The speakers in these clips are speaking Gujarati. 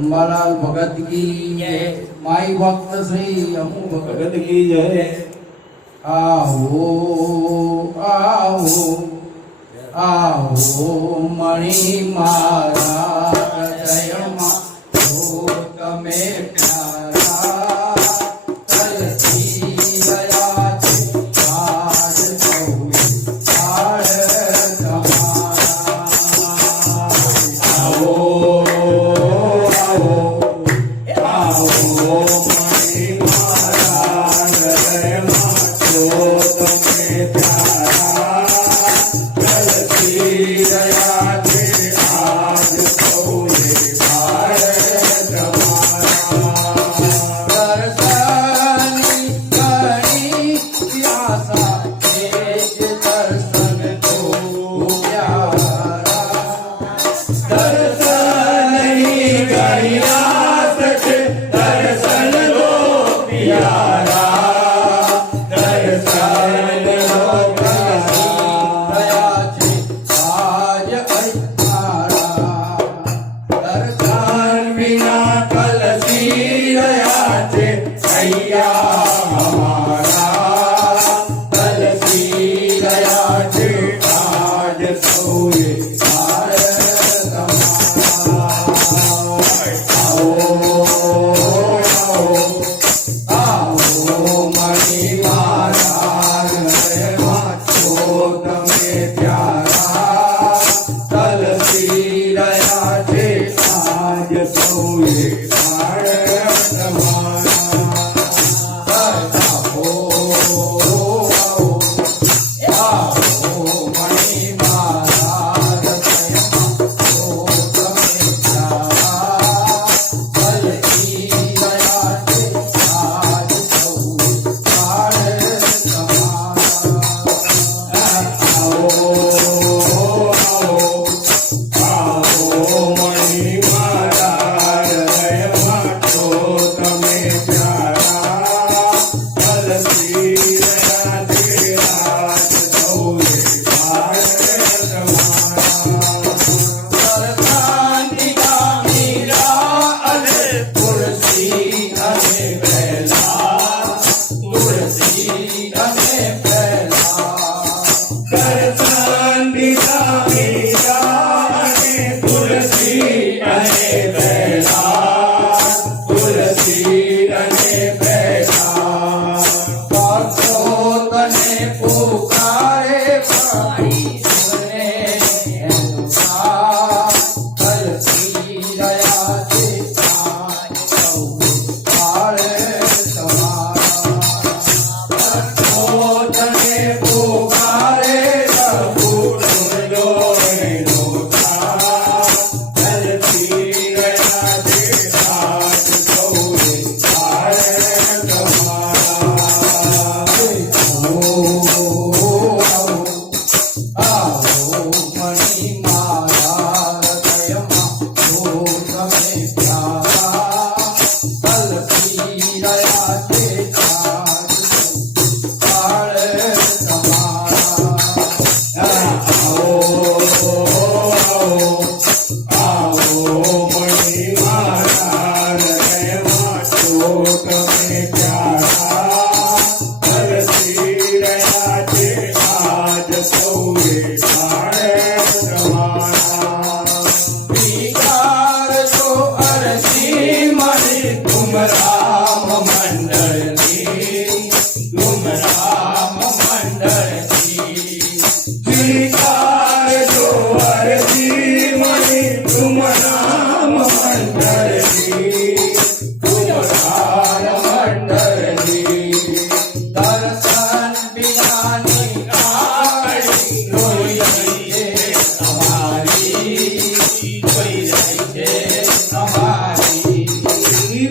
અંબાલાલ ભગત કી જય, માઈ ભક્ત શ્રી અમુ ભગત કી જય। આવો આવો આવો મણી મારા હૃદયમાં હો તમે પ્યારા, તલથી ગયા છે આજ સૌએ કાળ તમારા। આવો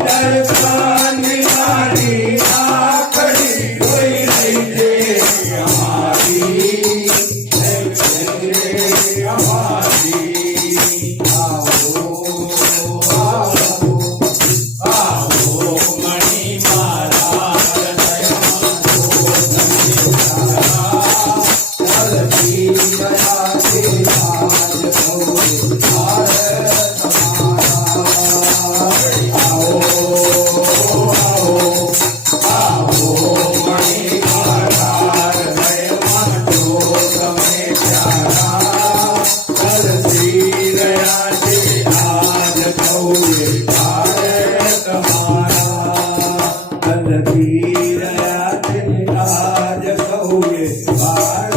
Hare સૌએ પાર તમારા નથી રહ્યા છે આજ સૌએ પાર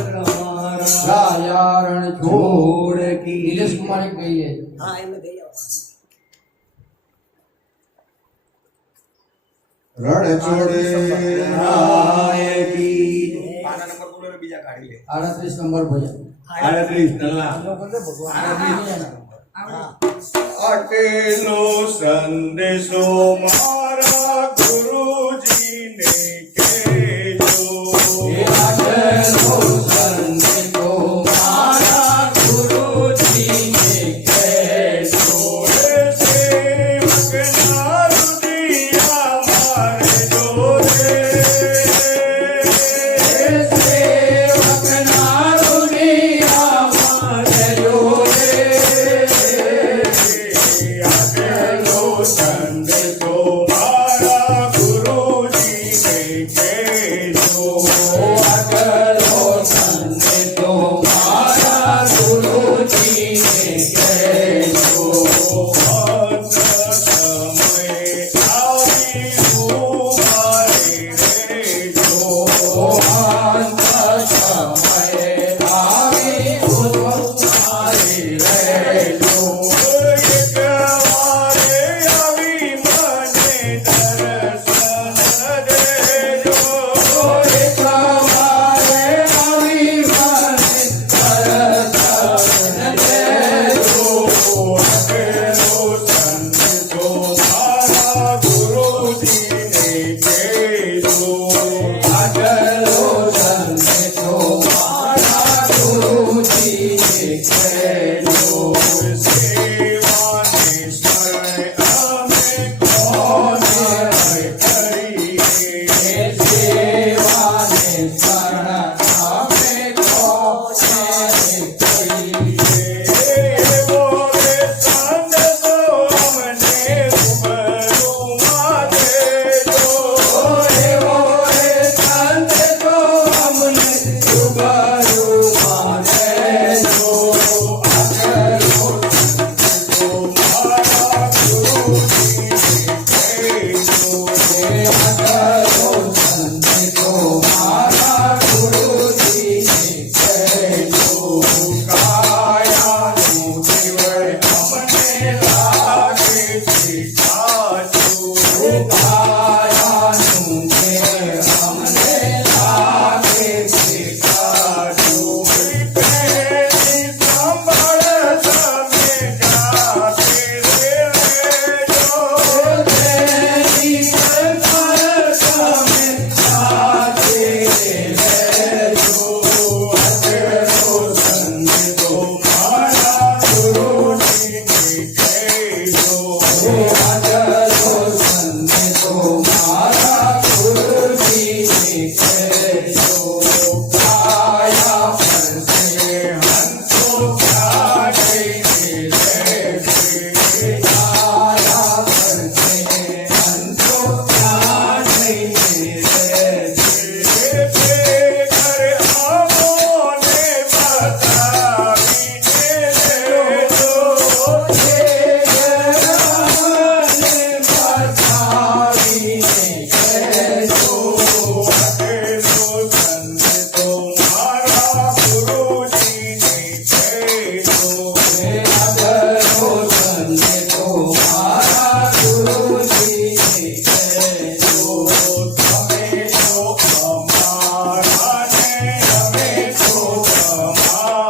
તમારા રાયારણ છોડ કી નીલેશ કુમાર કહીએ હા એમ ગઈ રણ છોડે રાય કી 38 નંબર ભજન 38 નલ્લા અકેલો સંદેશો મારા ગુરુજીને કહેજો આટલો સંદેશો મારા ગુરુજીને કહેજો. સેવકના રુદિયા મારે જોડે સેવકના રુદિયા મારે જોડે. આટલો સંદેશો મારા ગુરુજીને કહેજો આટલો સંદેશો મારા ગુરુજીને કહેજો. અંત સમયે આવી ઉદ્ધવારી રહેજો. તમારે આવી મને દર્શન દેજો. આટલો સંદેશો મારા ગુરુજીને કહેજો. સેવાને શરણ અમે કોને કરીએ. એવો રે સંદેશો અમને રૂબરૂમાં દેજો. આટલો સંદેશો મારા ગુરુજીને કહેજો. કાયાનું જીવન અમને લાગે છે કાચું. કાયાનું જીવન અમને લાગે છે કાચું. તેની સંભાળ તમે સાથે લેજો. આટલો સંદેશો મારા ગુરુજીને કહેજો. આટલો સંદેશો મારા ગુરુજીને કહેજો. કાયા પરસે હંસો કાઢીને લેશે. કાયા પરસે હંસો કાઢીને લેશે. બતાવીને કહેજો. આટલો સંદેશો મારા ગુરુજીને કહેજો. અમે તો અમારા ને અમે તો તમારા.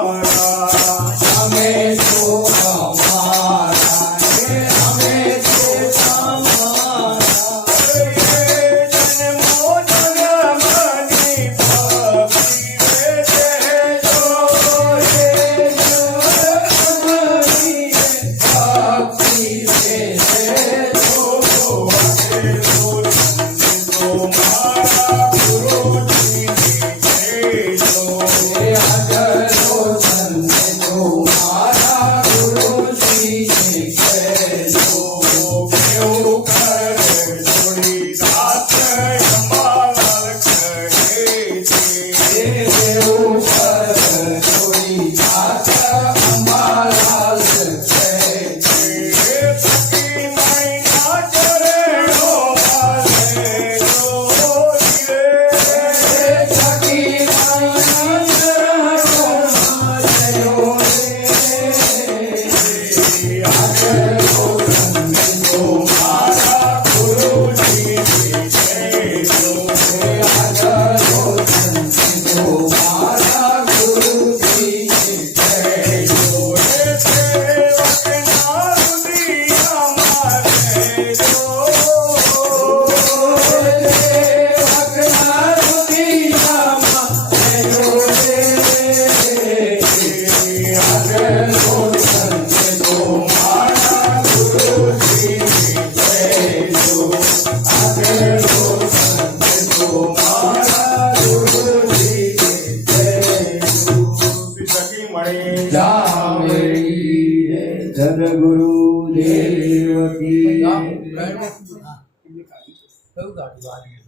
મણી જામણી સદગુરુ દેવ કી કયું ગાડી વાળી